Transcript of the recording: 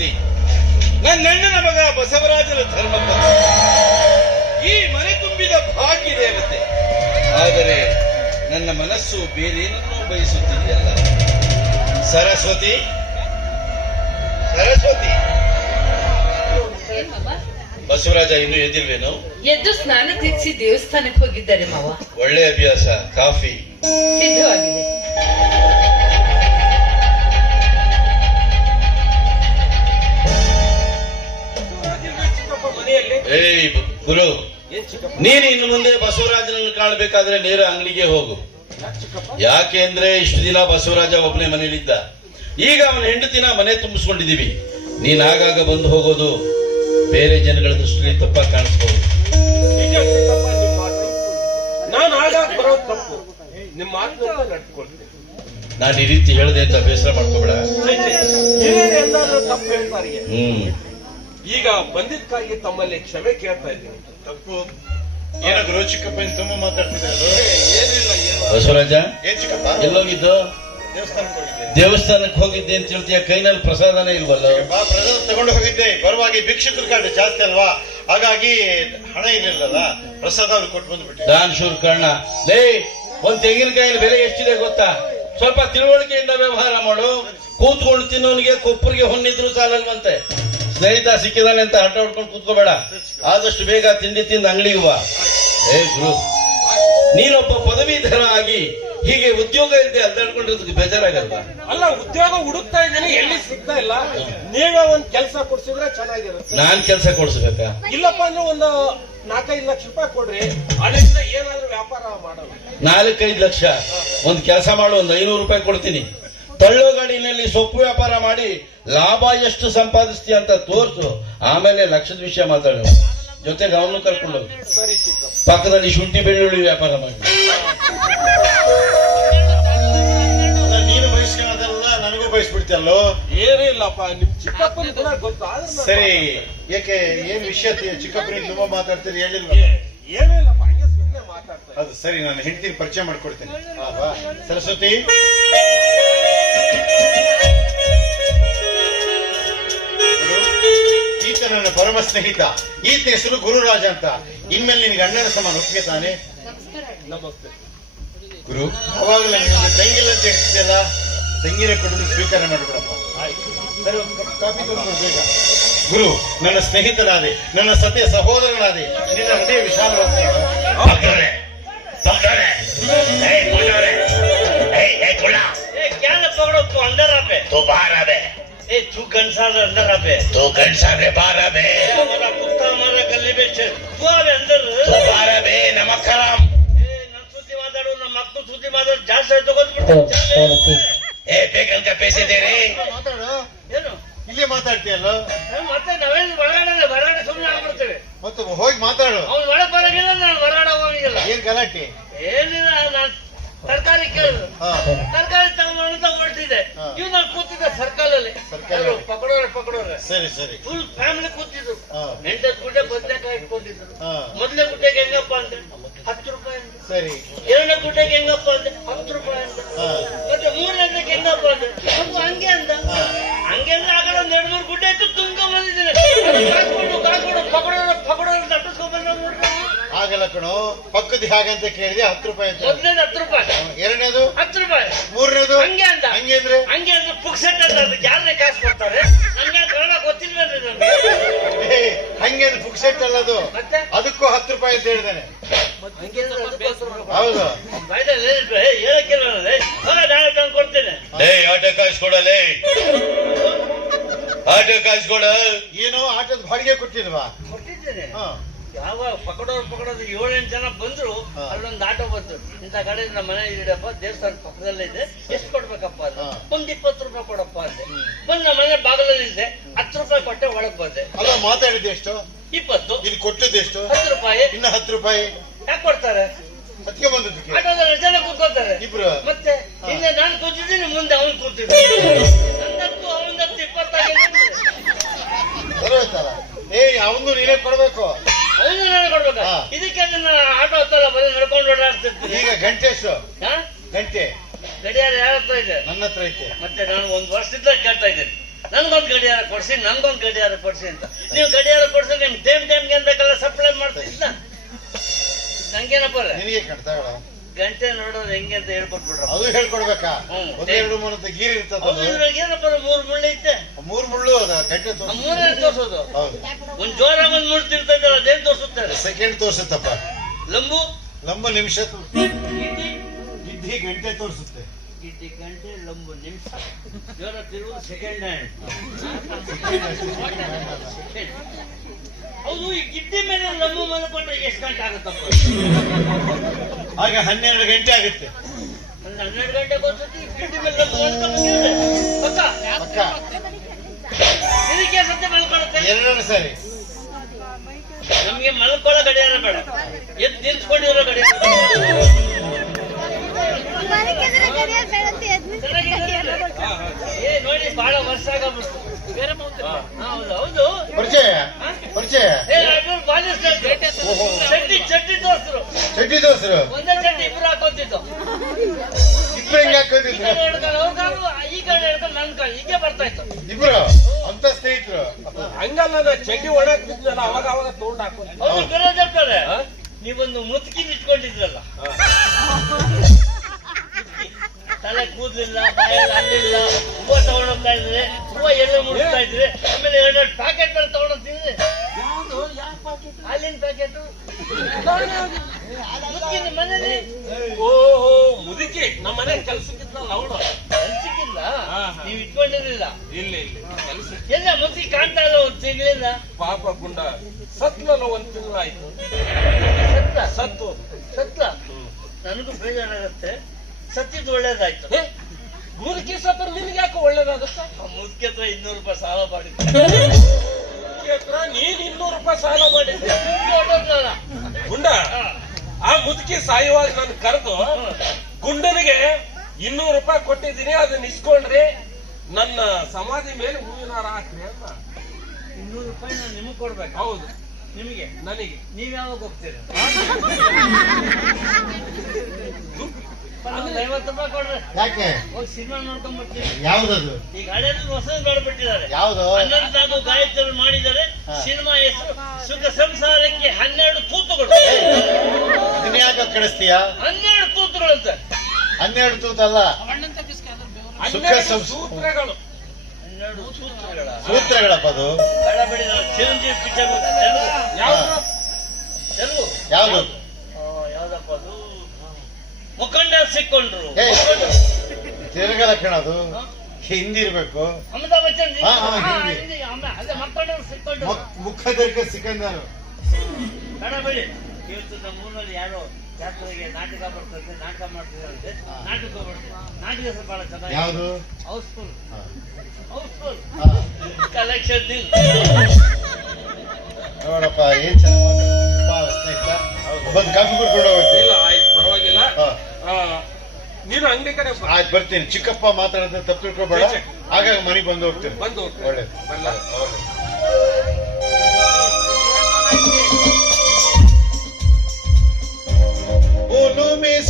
ಸರಸ್ವತಿ ನನ್ನಣ್ಣನ ಮಗ ಬಸವರಾಜನ ಧರ್ಮಪತ್ನಿ ಈ ಮನೆ ತುಂಬಿದ ಭಾಗ್ಯ ದೇವತೆ ಆದರೆ ನನ್ನ ಮನಸ್ಸು ಬೇರೇನನ್ನೂ ಬಯಸುತ್ತಿದೆಯಲ್ಲ. ಸರಸ್ವತಿ? ಸರಸ್ವತಿ? ಬಸವರಾಜ ಇನ್ನು ಎದ್ದಿಲ್ವೇನು? ಎದ್ದು ಸ್ನಾನ ತೀರಿಸಿ ದೇವಸ್ಥಾನಕ್ಕೆ ಹೋಗಿದ್ದಾರೆ ಮಾವ. ಒಳ್ಳೆ ಅಭ್ಯಾಸ ಕಾಫಿ. ಸಿದ್ಧವಾಗಿದೆ. ಏಯ್ ಗುರು ನೀನು ಇನ್ನು ಮುಂದೆ ಬಸವರಾಜನನ್ನು ಕಾಣಬೇಕಾದ್ರೆ ನೇರ ಅಂಗಡಿಗೆ ಹೋಗು. ಯಾಕೆ ಅಂದ್ರೆ ಇಷ್ಟು ದಿನ ಬಸವರಾಜ ಒಬ್ಬನೇ ಮನೇಲಿದ್ದ. ಈಗ ಅವನ ಹೆಂಡತಿನ ಮನೆ ತುಂಬಿಸ್ಕೊಂಡಿದೀವಿ ನೀನ್ ಆಗಾಗ ಬಂದು ಹೋಗೋದು ಬೇರೆ ಜನಗಳ ದೃಷ್ಟಿಯಲ್ಲಿ ತಪ್ಪಾಗಿ ಕಾಣಿಸ್ಬೋದು. ನಾನು ಆಗಾಗ ಬರೋದು ತಪ್ಪು. ನಿಮ್ಮ ಮಾತನ್ನ ನಡ್ಕೊಳ್ತೀನಿ ನಾನು ಈ ರೀತಿ ಹೇಳದೆ ಅಂತ ಬೇಸರ ಮಾಡ್ಕೋಬೇಡ. ಹ್ಮ್. ಈಗ ಬಂದಿದ್ದಕ್ಕಾಗಿ ತಮ್ಮಲ್ಲಿ ಕ್ಷಮೆ ಕೇಳ್ತಾ ಇದ್ದೀನಿ. ತಪ್ಪು. ಏನೋ ಗುರು ಚಿಕ್ಕಪ್ಪ ತುಂಬಾ ಮಾತಾಡ್ತಿದ್ದಾರೆ ಏನಿಲ್ಲ ಏನು ಬಸವರಾಜ ಏನ್ ಚಿಕ್ಕಪ್ಪ? ಎಲ್ಲೋಗಿದ್ದು? ದೇವಸ್ಥಾನಕ್ಕೆ ಹೋಗಿದ್ದೆ. ದೇವಸ್ಥಾನಕ್ಕೆ ಹೋಗಿದ್ದೆ ಅಂತ ಹೇಳ್ತೀಯ ಕೈನಲ್ಲಿ ಪ್ರಸಾದನೇ ಇಲ್ವಲ್ಲ? ಬಾ ಪ್ರಸಾದ ತಗೊಂಡು ಹೋಗಿದ್ದೆ. ಪರವಾಗಿ ಭಿಕ್ಷುಕರ ಕಾಟ ಜಾಸ್ತಿ ಅಲ್ವಾ? ಹಾಗಾಗಿ ಹಣ ಇರ್ಲಿಲ್ಲಲ್ಲ ಪ್ರಸಾದ ಅವ್ರಿಗೆ ಕೊಟ್ಟು ಬಂದ್ಬಿಟ್ಟೆ ದಾನ್ ಶೂರ್ ಕರ್ಣ. ಲೇ ಒಂದ್ ತೆಂಗಿನಕಾಯಿನ ಬೆಲೆ ಎಷ್ಟಿದೆ ಗೊತ್ತಾ? ಸ್ವಲ್ಪ ತಿಳುವಳಿಕೆಯಿಂದ ವ್ಯವಹಾರ ಮಾಡು. ಕೂತ್ಕೊಂಡು ತಿನ್ನೋನಿಗೆ ಕೊಪ್ಪರಿಗೆ ಹೊನ್ನಿದ್ರು ಸಾಲಲ್ವಂತೆ. ಸ್ನೇಹಿತ ಸಿಕ್ಕಿದಾನೆ ಅಂತ ಹಠ ಹೊಡ್ಕೊಂಡು ಕೂತ್ಕೋಬೇಡ ಆದಷ್ಟು ಬೇಗ ತಿಂಡಿ ತಿಂದು ಅಂಗಡಿಗೆ ಬಾ ಏ ಗುರು ನೀನೊಬ್ಬ ಪದವೀಧರ ಆಗಿ ಹೀಗೆ ಉದ್ಯೋಗ ಇಲ್ಲದೆ ಅಲ್ದಾಡ್ಕೊಂಡಿರೋದಕ್ಕೆ ಬೇಜಾರಾಗಲ್ಲ ಅಲ್ಲ ಉದ್ಯೋಗ ಹುಡುಕ್ತಾ ಇದ್ದೀನಿ ಎಲ್ಲಿ ಸಿಗ್ತಾ ಇಲ್ಲ. ನೀವೇ ಒಂದ್ ಕೆಲಸ ಕೊಡ್ಸಿದ್ರೆ ಚೆನ್ನಾಗಿರುತ್ತೆ. ನಾನ್ ಕೆಲಸ ಕೊಡ್ಸ್ಬೇಕ? ಇಲ್ಲಪ್ಪ ಅಂದ್ರೆ ಒಂದು ನಾಲ್ಕೈದು ಲಕ್ಷ ರೂಪಾಯಿ ಕೊಡ್ರಿ. ಅದರಿಂದ ಏನಾದ್ರೂ ವ್ಯಾಪಾರ ಮಾಡೋಣ. ನಾಲ್ಕೈದು ಲಕ್ಷ. ಒಂದ್ ಕೆಲಸ ಮಾಡು ಒಂದ್ ಐನೂರು ರೂಪಾಯಿ ಕೊಡ್ತೀನಿ. ತಳ್ಳೋ ಗಾಡಿನಲ್ಲಿ ಸೊಪ್ಪು ವ್ಯಾಪಾರ ಮಾಡಿ ಲಾಭ ಎಷ್ಟು ಸಂಪಾದಿಸ್ತೀಯ ಅಂತ ತೋರಿಸು. ಆಮೇಲೆ ಲಕ್ಷದ ವಿಷಯ ಮಾತಾಡು. ಜೊತೆಗೆ ಅವನು ಕರ್ಕೊಂಡು ಪಕ್ಕದಲ್ಲಿ ಶುಂಠಿ ಬೆಳ್ಳುಳ್ಳಿ ವ್ಯಾಪಾರ ಮಾಡಿ. ನೀನು ಬಯಸ್ಕೊಳ್ಳೋದಲ್ಲ ನನಗೂ ಬಯಸ್ಬಿಡ್ತೀಯಲ್ಲೋ? ಏನೂ ಇಲ್ಲಪ್ಪ ನಿಮ್ ಚಿಕ್ಕಪ್ಪನ ಕೂಡ ಗೊತ್ತು ಆದ್ರೆ ನಾನು- ಸರಿ ಏಕೆ ಏನ್ ವಿಷಯ ಚಿಕ್ಕಪ್ಪನ ಚಿಕ್ಕಪ್ಪನಿಗೆ ತುಂಬಾ ಮಾತಾಡ್ತೀರಿ ಹೇಳಿಲ್ವಾ? ಏನಿಲ್ಲಪ್ಪ ಏನೂ ಇಲ್ಲಪ್ಪ ಹಂಗೆ ಸುಮ್ಮನೆ ಮಾತಾಡ್ತಾರೆ ಅದು ಸರಿ ನಾನು ಹೆಂಡತಿ ಪರಿಚಯ ಮಾಡ್ಕೊಡ್ತೇನೆ. ಸರಸ್ವತಿ? ಈತ ನನ್ನ ಪರಮ ಸ್ನೇಹಿತ ಈತ ಹೆಸರು ಗುರುರಾಜ ಅಂತ ಇನ್ಮೇಲೆ ನಿನ್ಗೆ ಅಣ್ಣನ ಸಮಾನ ಒಪ್ಪಿಗೆ ತಾನೆ ನಮಸ್ತೆ ಗುರು ಅವಾಗಲೇ ನಿಮ್ಗೆ ತೆಂಗಿಲ್ಲ ಅಂತ ಹೇಳ್ತಿದ್ದಲ್ಲ ತೆಂಗಿನ ಕೊಡಲು ಸ್ವೀಕಾರ ಮಾಡಿಬಿಡಪ್ಪ ಸರಿ ಒಂದು ಕಪ್ ಕಾಫಿ ತಂದ್ಕೊಡು ಬೇಗ ಗುರು ನನ್ನ ಸ್ನೇಹಿತನಾದೆ ನನ್ನ ಸತ್ಯ ಸಹೋದರನಾದೆ ನಿನ್ನ ಹೃದಯ ವಿಶಾಲವಾದ ए क्या ना पकड़ो तू अंदर आ बे तो बाहर आ बे ए तू गनसार अंदर आ बे तो घनसा रे बाहर आ बे हमारा कुत्ता हमारा गली में छे तू आ बे अंदर तो बाहर आ बे नमक खराम ए ನನ್ ಸುದ್ದಿ ಮಾತಾಡು ನಮ್ಮ ಮಕ್ಕಳು ಸುದ್ದಿ ಮಾತಾಡು ಜಾಸ್ತಿ ಆಯ್ತು ತಗೊಂಡ್ಬಿಡ್ತೀನಿ ए बेगन का पैसे दे रहे ಮಾತಾಡು ಏನು ಇಲ್ಲೇ ಮಾತಾಡ್ತೀಯಲ್ಲ ಏ, ಮತ್ತೆ ನಾವೇನು ಹೊರಗಡೆ ಹೊರಗಡೆ ಸುಮ್ಮನೆ ಆಗ್ಬಿಡ್ತೇವೆ ಮತ್ತೆ ಹೋಗಿ ಮಾತಾಡು ಅವ್ನು ಒಳಗೆ ಬರೋಂಗಿಲ್ಲ ನಾನು ಹೊರಗಡೆ ಹೋಗಿಲ್ಲ ಏನ್ ಗಲಾಟೆ ಏನಿಲ್ಲ ನಾನು ತರಕಾರಿ ಕೇಳಿದ್ರು ಹಾ ತರಕಾರಿ ತಗೊಂಡು ತಗೊಳ್ತಿದ್ದೆ ಹಾ. ಇವ್ ನಾನು ಕೂತಿದ್ದೆ ಸರ್ಕಲ್ ಅಲ್ಲಿ. ಪಕಡೋರೆ ಪಕಡೋರೆ. ಸರಿ ಸರಿ. ಫುಲ್ ಫ್ಯಾಮಿಲಿ ಕೂತಿದ್ರು. ಎಂಟತ್ತು ಗುಡ್ಡೆ ಬದನೆಕಾಯಿ ಇಟ್ಕೊಂಡಿದ್ರು. ಮೊದಲನೇ ಗುಡ್ಡೆಗೆ ಹೆಂಗಪ್ಪ ಅಂದ್ರೆ ಹತ್ತು ರೂಪಾಯಿ. ಸರಿ. ಎರಡನೇ ಗುಡ್ಡೆಗೆ ಹೆಂಗಪ್ಪ ಅಂದ್ರೆ ಹತ್ತು ರೂಪಾಯಿ ಅಂತ ಮತ್ತೆ ಮೂರನೇ ಹೆಂಗಪ್ಪ ಅಂದ್ರೆ ಅದು ಹಂಗೆ ಅಂದ. ಹಂಗೆ ಅಂದ್ರೆ ಆ ಕಡೆ ಒಂದ್ ಎರಡು ಮೂರು ಗುಡ್ಡೆ ಇತ್ತು ತುಂಗ ಬಂದಿದ್ದೀನಿ ಕಾಸ್ಕೊಂಡು ಕಾಸ್ಕೊಂಡು ಪಕಡೋರು ಆಗಲ್ಲ ಕಣೋ. ಪಕ್ಕದ ಹಾಗಂತ ಕೇಳಿದೆ ಹತ್ತು ರೂಪಾಯಿ ಅಂತ ಮೊದಲನೇದು ಹತ್ತು ರೂಪಾಯಿ. ಎರಡನೇದು? ಹತ್ತು ರೂಪಾಯಿ. ಮೂರನೇದು? ಹಂಗೆ ಅಂತ ಹಂಗೆ ಅಂದ್ರೆ? ಹಂಗೆ ಅಂದ್ರೆ ಪುಕ್ಸೆಟ್ ಅಂತ ಅದಕ್ಕೆ ಯಾರನ್ನೇ ಕಾಸು ಕೊಡ್ತಾರೆ? ಹಂಗೆ ಕನ್ನಡ ಗೊತ್ತಿಲ್ಲ ನನಗೆ ಏ, ಹಂಗೆ ಅಂದ್ರೆ ಪುಕ್ಸೆಟ್ ಅಲ್ಲ ಅದು. ಅದಕ್ಕೂ ಹತ್ತು ರೂಪಾಯಿ ಅಂತ ಹೇಳಿದಾನೆ. ಹೌದು. ಹೇಳಕ್ಕಿಲ್ಲ ನಾನು. ಹೋಗ ನಾಳೆ ತಂದು ಕೊಡ್ತೇನೆ. ಲೇ ಆಟೋ ಕಾಯಿಸ್ಕೊಡಲೇ ಆಟೋ ಕಾಯಿಸ್ಕೊಡ ಏನೋ ಆಟದ ಬಾಡಿಗೆ ಕೊಟ್ಟಿಲ್ವಾ ಕೊಟ್ಟಿದ್ದೇನೆ. ಯಾವ ಯಾವಾಗ ಪಕಡೋರು ಪಕಡೋದು ಏಳೆಂಟು ಜನ ಬಂದ್ರು. ಅಲ್ಲೊಂದು ಆಟೋ ಬಂತು. ಇಂತ ಕಡೆ ನಮ್ಮ ಮನೆ ಇಡಪ್ಪ ದೇವಸ್ಥಾನ ಪಕ್ಕದಲ್ಲೇ ಇದೆ. ಎಷ್ಟು ಕೊಡ್ಬೇಕಪ್ಪ ಅಂತ. ಒಂದ್ ಇಪ್ಪತ್ತು ರೂಪಾಯಿ ಕೊಡಪ್ಪ ಅಂದೆ ಬಂದ್ ನಮ್ಮ ಮನೆ ಬಾಗಿಲಲ್ಲಿ ಇದ್ದೆ ಹತ್ತು ರೂಪಾಯಿ ಕೊಟ್ಟೆ ಒಳಗ್ ಬಂದೆ. ಅಲ್ಲ ಮಾತಾಡಿದ್ದು ಎಷ್ಟು? ಇಪ್ಪತ್ತು. ಇಲ್ಲಿ ಕೊಟ್ಟದ್ದು ಎಷ್ಟು? ಹತ್ತು ರೂಪಾಯಿ. ಇನ್ನ ಹತ್ತು ರೂಪಾಯಿ. ಯಾಕೆ ಕೊಡ್ತಾರೆ? ಅದಕ್ಕೆ ಬಂದದಕ್ಕೆ ಆಟೋದಲ್ಲಿ ಜನ ಕೂತ್ಕೋತಾರೆ ಇಬ್ರು. ಮತ್ತೆ. ಹಿಂದೆ ನಾನು ಕೂತಿದ್ದೀನಿ ಮುಂದೆ ಅವನು ಕೂತಿದ್ದೀನಿ. ನಂದಂತೂ ಅವನದತ್ತು ಹೋಯ್ತಲ್ಲ ಏ ಅವನು ನೀನೇ ಕೊಡ್ಬೇಕು. ಅವನು ನಾನೇ ಕೊಡ್ಬೇಕಾ? ಹಾ. ಇದಕ್ಕೆ ನನ್ನ ಆಟೋ ಹತ್ತಲ್ಲ ಬರೀ ನಡ್ಕೊಂಡು ಓಡಾಡ್ತಿರ್ತೀನಿ ಈಗ ಗಂಟೆ ಎಷ್ಟು? ಹಾ? ಗಂಟೆ. ಗಡಿಯಾರ ಯಾರ ಹತ್ರ ಇದೆ? ನನ್ನ ಹತ್ರ ಐತೆ. ಮತ್ತೆ ನಾನು ಒಂದು ವರ್ಷದಿಂದ ಕೇಳ್ತಾ ಇದ್ದೀನಿ. ನನ್ಗೊಂದ್ ಗಡಿಯಾರ ಕೊಡ್ಸಿ ನನ್ಗೊಂದ್ ಗಡಿಯಾರ ಕೊಡ್ಸಿ ಅಂತ. ನೀವು ಗಡಿಯಾರ ಕೊಡ್ಸಿ ನಿಮ್ ಟೈಮ್ ಟೈಮ್ಗೆ ಬೇಕಲ್ಲ ಸಪ್ಲೈ ಮಾಡ್ತಿದ್ದ ನಂಗೇನಪ್ಪ? ನಿನಗೆ ಕಟ್ತಾಗಳ ಗಂಟೆ ನೋಡೋದು ಹೆಂಗೆ ಅಂತ ಹೇಳ್ಕೊಟ್ಬಿಡ್ರ ಅದು ಹೇಳ್ಕೊಡ್ಬೇಕಾ. ಒಂದೆರಡು ಮೂರು ಅಂತ ಗೀರ್ ಇರ್ತದ ಏನಪ್ಪ ಮೂರ್ ಮುಳ್ಳು ಐತೆ? ಮೂರ್ ಮುಳ್ಳು ಅದ ಗಂಟೆ ಮೂರೇ ತೋರ್ಸೋದು. ಒಂದ್ ಜೋರ ಒಂದ್ ಮುಳ್ಳು ತಿರ್ತೈತಲ್ಲ ಅದೇನ್ ತೋರ್ಸುತ್ತೆ? ಸೆಕೆಂಡ್ ತೋರ್ಸುತ್ತಪ್ಪ. ಲಂಬು? ಲಂಬು ನಿಮಿಷ. ಗಂಟೆ ತೋರಿಸುತ್ತೆ. ಗಿಡ್ಡಿ ಗಂಟೆ ಲಂಬು ನಿಮಿಷ. ಜೋರ ತಿರುವು ಸೆಕೆಂಡ್ ಹ್ಯಾಂಡ್ ಹೌದು ಈ ಗಿಡ್ಡಿ ಮೇಲೆ ಲಂಬು ಮಲ್ಕೊಂಡ್ರೆ ಎಷ್ಟು ಗಂಟೆ ಆಗುತ್ತಪ್ಪ? ಆಗ ಹನ್ನೆರಡು ಗಂಟೆ ಆಗುತ್ತೆ. ಹನ್ನೆರಡು ಗಂಟೆ ಒಂದ್ಸತಿ ಗಿಡ್ಡಿ ಮೇಲೆ ಲಂಬು ಮಲ್ಕೊಂಡು ಪಕ್ಕ? ಅಕ್ಕ ಇದಕ್ಕೆ ಸತ್ಯ ಮಲ್ಕೊಳುತ್ತೆ? ಎರಡು ಸಾರಿ. ನಮ್ಗೆ ಮಲ್ಕೊಳ್ಳೋ ಗಡಿಯಾರ ಬೇಡ. ಎದ್ದು ನಿಂತ್ಕೊಂಡಿರೋ ಗಡಿಯಾರ ನೋಡಿ ಬಹಳ ವರ್ಷ ಆಗಬಿಡ್ತು ಹಾ, ಹೌದು ಹೌದು ಪರಿಚಯ? ಪರಿಚಯ? ಚಡ್ಡಿ ಚಡ್ಡಿ ದೋಸ್ತರು ಚಡ್ಡಿ ದೋಸರು. ಒಂದೇ ಚಡ್ಡಿ ಇಬ್ರು ಹಾಕೋತಿದ್ದು ಇಬ್ರು ಈ ಕಡೆ ನನ್ ಕಾಲು ಹೀಗೆ ಬರ್ತಾ ಇತ್ತು ಇಬ್ರು? ಅಂತ ಸ್ನೇಹಿತರು. ಹಂಗಲ್ಲ ಚಟ್ಟಿ ಚಡ್ಡಿ ಒಣಗ್ ಬಿದ್ನಲ್ಲ ಅವಾಗ ಅವಾಗ ತೋಟ ಹಾಕೋದು ಹೌದು ಹೇಳ್ತಾರೆ ನೀವೊಂದು ಮುತ್ಕಿ ಇಟ್ಕೊಂಡಿದ್ರಲ್ಲ. ತಲೆ ಕೂದಲಿಲ್ಲ ಬಾಯಲ್ಲಿ ಅಲ್ಲಿಲ್ಲ ಹೂವ ತಗೊಂಡೋಗ್ತಾ ಇದ್ರೆ ಹೂವ ಎಲ್ಲ ಮುಡಿಸ್ತಾ ಇದ್ರೆ ಆಮೇಲೆ ಎರಡೆರಡು ಪ್ಯಾಕೆಟ್ ಮೇಲೆ ತಗೊಂಡು ತಿಂದ್ರೆ ಹಾಲಿನ ಪ್ಯಾಕೆಟ್ ಮನೇಲಿ. ಓಹೋ ಮುದುಕಿ ನಮ್ಮ ಮನೆ ಕೆಲ್ಸಕ್ಕಿದ್ನಲ್ಲ ಅವಳು ಕೆಲ್ಸಕ್ಕಿಲ್ಲ ನೀವು ಇಟ್ಕೊಂಡಿರ್ಲಿಲ್ಲ? ಇಲ್ಲ ಇಲ್ಲ ಕೆಲಸ ಎಲ್ಲ ಮುತ್ತಿ ಕಾಣ್ತಾ ಇಲ್ಲ ಒಂದು ತಿಂಗಳಿಂದ. ಪಾಪ ಗುಂಡ. ಸತ್ಲಲ್ಲ ಒಂದ್ ತಿಂಗಳಾಯ್ತು ಸತ್ತ. ಸತ್ತು ಸತ್ತ ನನಗೂ ಬೇಜಾರಾಗತ್ತೆ. ಸತ್ತಿದ್ದು ಒಳ್ಳೇದಾಯ್ತು. ಮುದುಕಿ ಸತ್ರ ನಿನ್ಗೆ ಯಾಕೆ ಒಳ್ಳೇದಾಗುತ್ತೆ? ಮುದುಕಿ ಹತ್ರ ಇನ್ನೂರು ರೂಪಾಯಿ ಸಾಲ ಮಾಡಿ ಮುದುಕಿ ಹತ್ರ ನೀನ್ ಇನ್ನೂರು ರೂಪಾಯಿ ಸಾಲ ಮಾಡಿದ್ದೆ. ಹೊರ್ಟೋದ್ಲಲ್ಲ. ಗುಂಡ ಆ ಮುದುಕಿ ಸಾಯುವಾಗ ನಾನು ಕರೆದು ಗುಂಡನಿಗೆ ಇನ್ನೂರು ರೂಪಾಯಿ ಕೊಟ್ಟಿದ್ದೀನಿ ಅದನ್ನ ಇಸ್ಕೊಂಡ್ರಿ ನನ್ನ ಸಮಾಧಿ ಮೇಲೆ ಹೂವಿನ ಹಾರ ಹಾಕ್ರಿ ಅಂತ. ಇನ್ನೂರು ರೂಪಾಯಿ ನಾನು ನಿಮಗೆ ಕೊಡ್ಬೇಕು? ಹೌದು. ನಿಮಗೆ? ನನಗೆ. ನೀವ್ ಯಾವಾಗ ಹೋಗ್ತೀರಿ ಒಂದು ಐವತ್ತು ರೂಪಾಯಿ ಕೊಡ್ರಿ. ಯಾಕೆ? ಹೋಗಿ ಸಿನಿಮಾ ನೋಡ್ಕೊಂಡ್ ಬರ್ತೀವಿ ಯಾವ್ದದು? ಈಗ ಹಳೆದು ಹೊಸದು ನೋಡ್ಬಿಟ್ಟಿದ್ದಾರೆ ಯಾವ್ದು? ನಾಗು ಗಾಯಕರು ಮಾಡಿದ್ದಾರೆ. ಸಿನಿಮಾ ಹೆಸರು ಸುಖ ಸಂಸಾರಕ್ಕೆ ಹನ್ನೆರಡು ತೂತುಗಳು. ಯಾಕೆ ಕಳಿಸ್ತೀಯ ಹನ್ನೆರಡು ತೂತುಗಳಂತೆ ಹನ್ನೆರಡು ತೂತಲ್ಲ ಹನ್ನೆರಡು ಸಂಸ್- ಸೂತ್ರಗಳು. ಸೂತ್ರಗಳಪ್ಪ ಅದು. ಚಿರಂಜೀವಿ ಪಿಕ್ಚರ್. ಯಾವುದು? ಯಾವ್ದು ಯಾವ್ದು? ಮುಖಂಡ ಸಿಕ್ಕೊಂಡ್ರು. ತಿರುಗ ಲಕ್ಷಣ ಅದು. ಹಿಂದಿರ್ಬೇಕು. ಅಮಿತಾಬ್ ಬಚ್ಚನ್ ಹಾ, ಹಾ, ಹಾ, ಹಿಂದಿ. ಹಿಂದಿ. ಆಮೇಲೆ ಅದೇ ಸಿಕ್ಕೊಂಡ್ರು. ಮುಖದರ್ಕ ಸಿಕಂದರು ಬೇಡ ಬೇಡಿ. ಇವತ್ತು ನಮ್ಮ ಊರಲ್ಲಿ ಯಾರೋ ಜಾತ್ರೆಗೆ ನಾಟಕ ಬರ್ತದೆ ನಾಟಕ ಮಾಡ್ತಿದ್ದಾರೆ ನಾಟಕ ಬರ್ತದೆ. ನಾಟಕ ಹೆಸರು ಬಹಳ ಚೆನ್ನಾಗಿ ಯಾವುದು? ಹೌಸ್ಫುಲ್. ಹಾ. ಹೌಸ್ಫುಲ್. ಹಾ. ಕಲೆಕ್ಷನ್ ನಿಲ್ ನೋಡಪ್ಪ ಏನ್ ಚೆನ್ನಾಗಿ ಸ್ನೇಹಿತ. ಬಂದು ಕಾಫಿ ಕುಡ್ಕೊಂಡು ಇಲ್ಲ ಆಯ್ತು ಪರವಾಗಿಲ್ಲ ಹಾ. ಆ, ನೀನು ಅಂಗಡಿ ಕಡೆ ಆಯ್ತು ಬರ್ತೀನಿ. ಚಿಕ್ಕಪ್ಪ ಮಾತಾಡೋದ ತಪ್ಪು ತಿಳ್ಕೊಬೇಡ. ಹಾಗಾಗಿ ಮನೆಗೆ ಬಂದು ಹೋಗ್ತೀನಿ. ಬಂದು ಒಳ್ಳೆ ಒಳ್ಳೇದು. ಮಿಸ್ ಒಳ್ಳೇದು